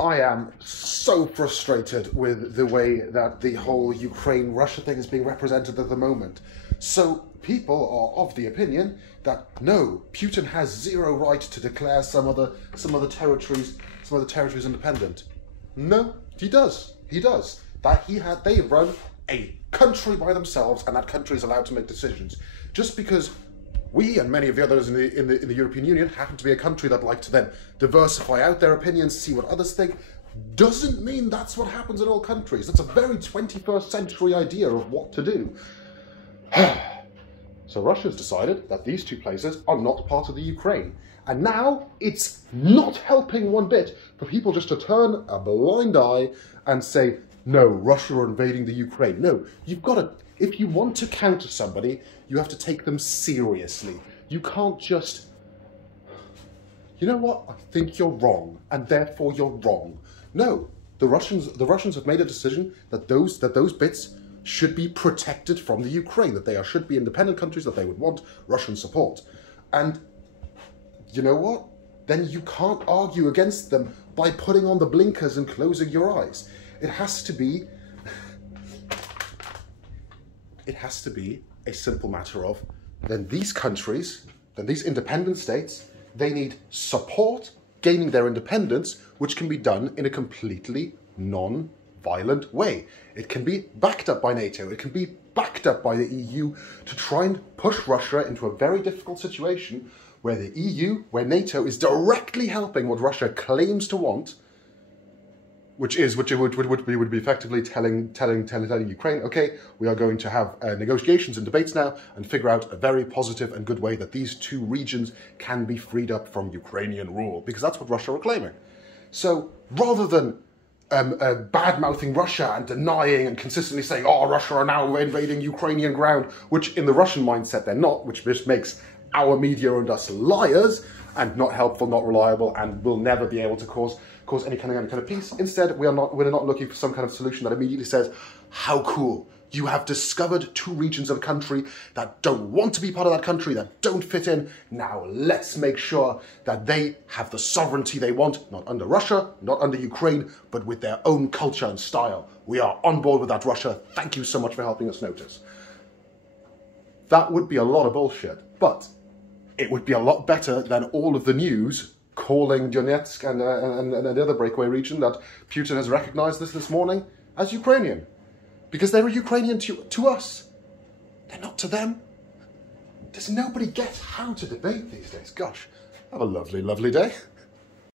I am so frustrated with the way that the whole Ukraine-Russia thing is being represented at the moment. So people are of the opinion that no, Putin has zero right to declare some other territories independent. No, he does. He does. They run a country by themselves, and that country is allowed to make decisions. Just because we and many of the others in the European Union happen to be a country that like to then diversify out their opinions, see what others think, doesn't mean that's what happens in all countries. That's a very 21st century idea of what to do. So Russia's decided that these two places are not part of the Ukraine. And now it's not helping one bit for people just to turn a blind eye and say, no, Russia are invading the Ukraine. No, you've got to, if you want to counter somebody, you have to take them seriously. You can't just, you know what, I think you're wrong, and therefore you're wrong. No, the Russians have made a decision that those bits should be protected from the Ukraine, that they should be independent countries, that they would want Russian support. And you know what? Then you can't argue against them by putting on the blinkers and closing your eyes. It has to be a simple matter of, then these countries, then these independent states, they need support gaining their independence, which can be done in a completely non-violent way. It can be backed up by NATO, it can be backed up by the EU to try and push Russia into a very difficult situation where the EU, where NATO is directly helping what Russia claims to want, which would be effectively telling Ukraine, okay, we are going to have negotiations and debates now and figure out a very positive and good way that these two regions can be freed up from Ukrainian rule, because that's what Russia are claiming. So rather than bad-mouthing Russia and denying and consistently saying, oh, Russia are now invading Ukrainian ground, which in the Russian mindset they're not, which just makes our media and us liars and not helpful, not reliable, and will never be able to cause any kind of peace. Instead, we're not looking for some kind of solution that immediately says, how cool, you have discovered two regions of a country that don't want to be part of that country, that don't fit in. Now let's make sure that they have the sovereignty they want, not under Russia, not under Ukraine, but with their own culture and style. We are on board with that, Russia. Thank you so much for helping us notice. That would be a lot of bullshit, but it would be a lot better than all of the news calling Donetsk and the other breakaway region that Putin has recognized this morning as Ukrainian. Because they're Ukrainian to us. They're not to them. Does nobody get how to debate these days? Gosh, have a lovely, lovely day.